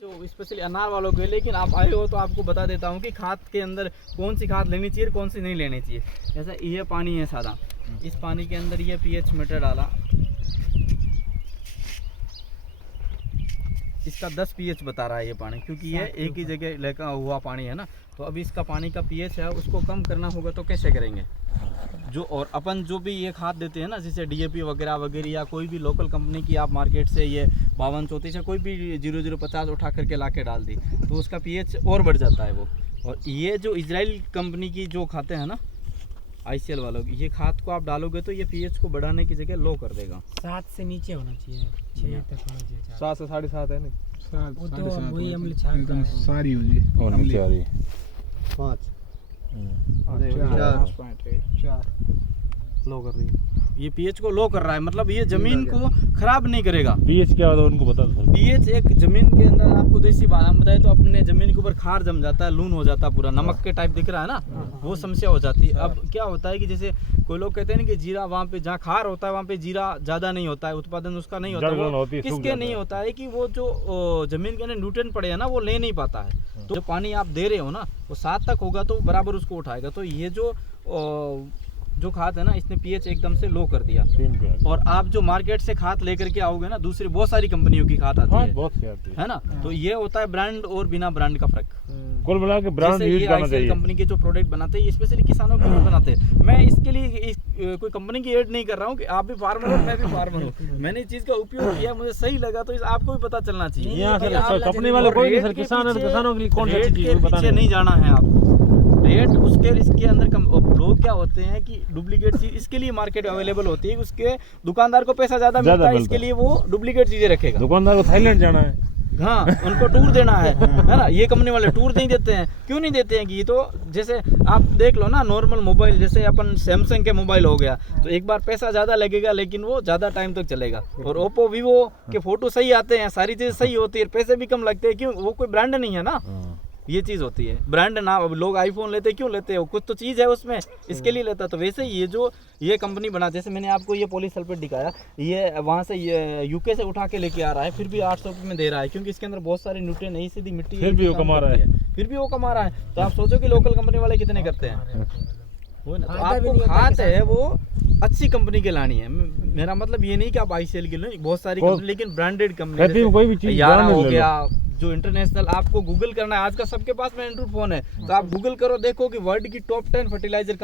जो स्पेशली अनार वालों के, लेकिन आप आए हो तो आपको बता देता हूँ कि खाद के अंदर कौन सी खाद लेनी चाहिए, कौन सी नहीं लेनी चाहिए। जैसा ये पानी है सादा, इस पानी के अंदर ये पीएच मीटर डाला, इसका 10 पीएच बता रहा है ये पानी, क्योंकि ये एक ही जगह लगा हुआ पानी है ना। तो अभी इसका पानी का पीएच है, उसको कम करना होगा तो कैसे करेंगे। जो और अपन जो भी ये खाद देते हैं ना, जैसे डीएपी वगैरह वगैरह, या कोई भी लोकल कंपनी की आप मार्केट से ये 52-34 से कोई भी 0050 उठा करके ला के डाल दी, तो उसका पीएच और बढ़ जाता है वो। और ये जो इजराइल कंपनी की जो खाते हैं ना, आईसीएल वालों की, ये खाद को आप डालोगे तो ये पीएच को बढ़ाने की जगह लो कर देगा। 7 से नीचे होना चाहिए, 6 तक होना चाहिए। 7 से 7.5 है ना, वो तो वही अम्ल छांटता है। सारी हो जी और नीचे आ रही 5 4 लो कर रही है, ये पीएच को लो कर रहा है, मतलब ये जमीन को खराब नहीं करेगा। पीएच क्या होता है उनको बता दो। पीएच एक जमीन के अंदर, आपको देसी बात हम बताए तो अपने जमीन के ऊपर खार जम जाता है, लून हो जाता है, पूरा नमक के टाइप दिख रहा है ना, वो समस्या हो जाती है। अब क्या होता है कि जैसे कोई लोग कहते हैं ना कि जीरा वहाँ पे जहाँ खार होता है वहाँ पे जीरा ज्यादा नहीं होता है, उत्पादन उसका नहीं होता, वो किसके नहीं होता है कि वो जो जमीन के अंदर न्यूट्रिएंट पड़े हैं ना, वो ले नहीं पाता है। तो जो पानी आप दे रहे हो ना, वो 7 तक होगा तो बराबर उसको उठाएगा। तो ये जो खाद है ना, इसने पीएच एकदम से लो कर दिया। और आप जो मार्केट से खाद लेकर के आओगे ना, दूसरी बहुत सारी कंपनियों की खाद आती है, बहुत आती है ना। तो ये होता है ब्रांड और बिना ब्रांड का फर्क। कुल मिला के ब्रांड यूज करना चाहिए। कंपनी के जो प्रोडक्ट बनाते हैं, स्पेशली किसानों के लिए बनाते हैं। मैं इसके लिए कोई कंपनी की एड नहीं कर रहा हूँ कि आप भी फार्मर हो, मैं भी फार्मर हूँ। मैंने इस चीज का उपयोग किया, मुझे सही लगा, तो आपको भी पता चलना चाहिए। कंपनी वाले कोई नहीं सर, किसानों के लिए कौन सी चीज पीछे नहीं जाना है आपको। रेट उसके इसके अंदर लोग क्या होते हैं कि डुप्लीकेट चीज इसके लिए मार्केट अवेलेबल होती है, उसके दुकानदार को पैसा ज्यादा मिलता है, इसके लिए वो डुप्लीकेट चीजें रखेगा। दुकानदार को थाईलैंड जाना है, हाँ, उनको टूर देना है ना। ये कंपनी वाले टूर नहीं देते हैं, क्यों नहीं देते हैं कि ये तो जैसे आप देख लो ना, नॉर्मल मोबाइल जैसे अपन सैमसंग के मोबाइल हो गया, तो एक बार पैसा ज़्यादा लगेगा लेकिन वो ज़्यादा टाइम तक चलेगा। और ओप्पो वीवो के फोटो सही आते हैं, सारी चीज़ सही होती है, पैसे भी कम लगते हैं, क्यों, वो कोई ब्रांड नहीं है ना। ये चीज़ होती है ब्रांड ना। अब लोग आईफोन लेते क्यों लेते हैं, कुछ तो चीज़ है उसमें, इसके लिए लेता। तो वैसे ये कंपनी बना, जैसे मैंने आपको ये पॉलीसल्फेट दिखाया, ये वहाँ से यूके से उठा के लेके आ रहा है, फिर भी 800 रुपये में दे रहा है, क्योंकि इसके अंदर बहुत सारी न्यूट्रिएंट नहीं, सीधी मिट्टी, फिर भी वो कमा रहा है। तो आप सोचो कि लोकल कंपनी वाले कितने करते हैं। वो ना, तो आपको खाद है वो अच्छी कंपनी के लानी है। मेरा मतलब ये नहीं कि आप आईसीएल के लो, बहुत सारी कंपनी, लेकिन ब्रांडेड कंपनी, कोई भी चीज हो गया जो इंटरनेशनल। आपको गूगल करना है, आज का सबके पास में एंड्रॉइड फोन है, तो आप गूगल करो, देखो कि वर्ल्ड की टॉप 10 फर्टिलाइजर